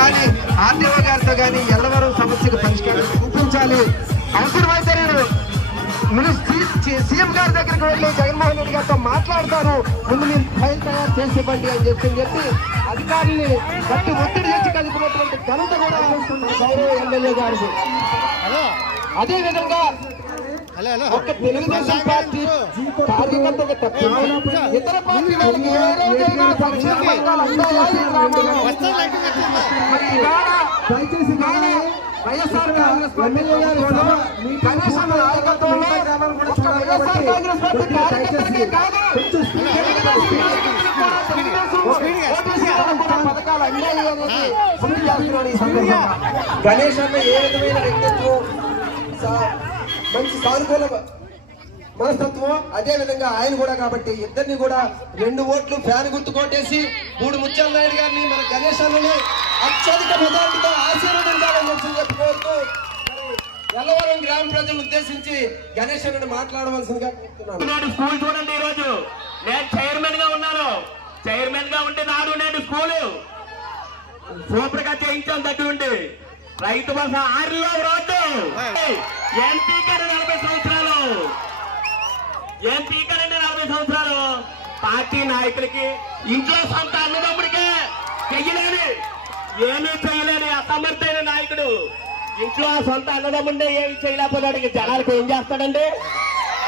కానీ ఆర్డీఓ గారితో కానీ ఎల్లవరం సమస్యకు పరిష్కారం చూపించాలి. అవసరమైతే నేను మినిస్ట్రీ సీఎం గారి దగ్గరికి వెళ్ళి జగన్మోహన్ రెడ్డి గారితో మాట్లాడతాను. ముందు మీరు ఫైల్ తయారు చేసి ఇవ్వండి అని చెప్పి చెప్పి అధికారుల్ని గట్టి ఒత్తిడి చేసి కలిపినటువంటి ఘనత కూడా గౌరవ ఎమ్మెల్యే గారికి. అదే విధంగా ఒక తెలుగుదేశం పార్టీ కార్యకర్తగా తప్పించి ఇతర పార్టీ వాళ్ళకి ఏ రోజైనా సంక్షేమ పథకాలు అందాయా ఈ గ్రామంలో? మరి ఇవాళ దయచేసి ఇవాళ వైఎస్ఆర్ కాంగ్రెస్ పార్టీ ప్రభుత్వంలో కనీసం నాయకత్వంలో ఒక్క వైఎస్ఆర్ కాంగ్రెస్ పార్టీ కార్యకర్తలకే కాదు. తెలుగుదేశం కార్యకర్తలకు కూడా తెలుగుదేశం ఓటేసి వాళ్ళకు కూడా పథకాలు అందాయి అనేది గుర్తు చేస్తున్నాను ఈ సందర్భంగా. గణేష్ అన్న ఏ విధమైన వ్యక్తిత్వం? సా- మంచి సానుకూల మనస్తత్వం. అదే విధంగా ఆయన కూడా కాబట్టి ఇద్దరిని కూడా రెండు ఓట్లు ఫ్యాన్ గుర్తు కొట్టేసి మూడు ముత్యాల నాయుడు గారిని మన గణేష్ అన్నని అత్యధిక మెజార్టీతో ఆశీర్వదించాలని చెప్పి చెప్పి కోరుతూ మరి ఎల్లవరం గ్రామ ప్రజలను ఉద్దేశించి గణేష్ అన్నని మాట్లాడవలసిందిగా కోరుతున్నాను. స్కూల్ చూడండి ఈ రోజు నేను చైర్మన్గా ఉన్నాను. చైర్మన్గా ఉంటే నాడు నేను స్కూల్. సూపర్గా చేయించాం దగ్గరుండి. రైతు బస ఆరులో రోడ్డు. ఎంపీ గారు నలభై సంవత్సరాలు. ఎంపీ గారు నలభై సంవత్సరాలు. పార్టీ నాయకులకి ఇంట్లో సొంత చెయ్యలేని ఏమీ చేయలేని అసమర్థైన నాయకుడు. ఇంట్లో ఆ సొంత అన్నదమ్ముండే ఏమి చేయలేకపోతే జనాలకు ఏం చేస్తాడండి?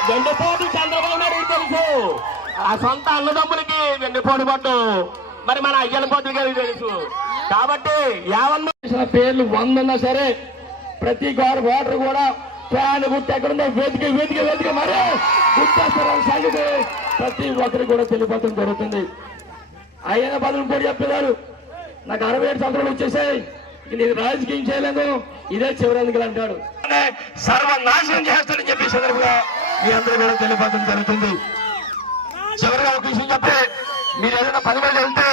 వెండిపోటు చంద్రబాబు నాయుడు తెలుసు. ఆ సొంత అన్నదమ్ములకి వెండిపోటు పట్టు. మరి మన అయ్యన పోటీ గారికి తెలుసు. కాబట్టి యావన్న పేర్లు వందన్నా సరే ప్రతి గారు ఓటర్ కూడా ఫ్యాన్ గుర్తు ఎక్కడుందో వెతికి వెతికి వెతికి మరీ గుర్తేస్తారని సంగతి ప్రతి ఒక్కరికి కూడా తెలియపడం జరుగుతుంది. ఆయన బదులు కూడా చెప్పేదారు నాకు అరవై ఏడు సంవత్సరాలు వచ్చేసాయి నేను రాజకీయం చేయలేదు ఇదే చివరి అంటాడు. సర్వనాశనం చేస్తాడని చెప్పి సందర్భంగా మీ అందరూ కూడా తెలియపడం జరుగుతుంది. చివరిగా ఒక విషయం చెప్తే మీరు ఏదైనా పది మంది వెళ్తే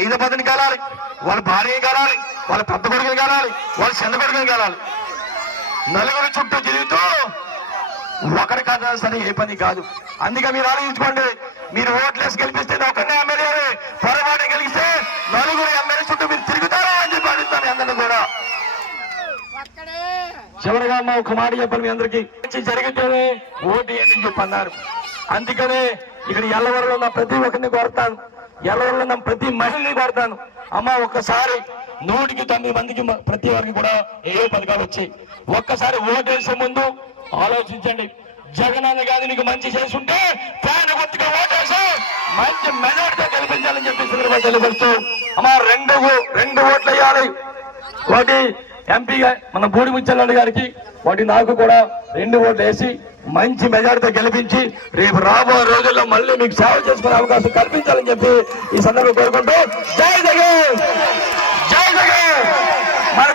ఐదు పదిని కలాలి వాళ్ళ భార్య కలాలి వాళ్ళ పెద్ద కొడుకుని కలాలి వాళ్ళ చిన్న కొడుకుని కలాలి నలుగురు చుట్టూ తిరుగుతూ ఒకరి కాదా సరే ఏ పని కాదు. అందుకే మీరు ఆలోచించుకోండి మీరు ఓట్లేసి గెలిపిస్తే నేను ఒకరినే ఎమ్మెల్యే పొరపాటు గెలిస్తే నలుగురు ఎమ్మెల్యే చుట్టూ మీరు తిరుగుతారా అని చెప్పి అడుగుతాను అందరినీ కూడా చివరిగా మా ఒక మాట చెప్పాలి మీ అందరికి. మంచి జరిగితేనే ఓటు అని చెప్పన్నారు. అందుకనే ఇక్కడ ఎల్లవరలో ఉన్న ప్రతి ఒక్కరిని కోరుతాను. ఎల్లవరలో ఉన్న ప్రతి మహిళని కోరుతాను. అమ్మ ఒక్కసారి నూటికి తొమ్మిది మందికి ప్రతి వారికి కూడా ఏ పథకాలు వచ్చాయి. ఒక్కసారి ఓటేసే ముందు ఆలోచించండి. జగన్ అన్న కాదు నీకు మంచి చేస్తుంటే ఫ్యాన్ గుర్తుగా ఓటేసి మంచి మెజార్టీతో గెలిపించాలని చెప్పి సందర్భంగా తెలియపరుస్తూ అమ్మ రెండు రెండు ఓట్లు వేయాలి. ఒకటి ఎంపీగా మన బూడిముచ్చల్లాడు గారికి వాటి నాకు కూడా రెండు ఓట్లు వేసి మంచి మెజార్టీతో గెలిపించి రేపు రాబో రోజుల్లో మళ్ళీ మీకు సేవ చేసుకునే అవకాశం కల్పించాలని చెప్పి ఈ సందర్భం కోరుకుంటూ జై జగన్! జై జగన్! మన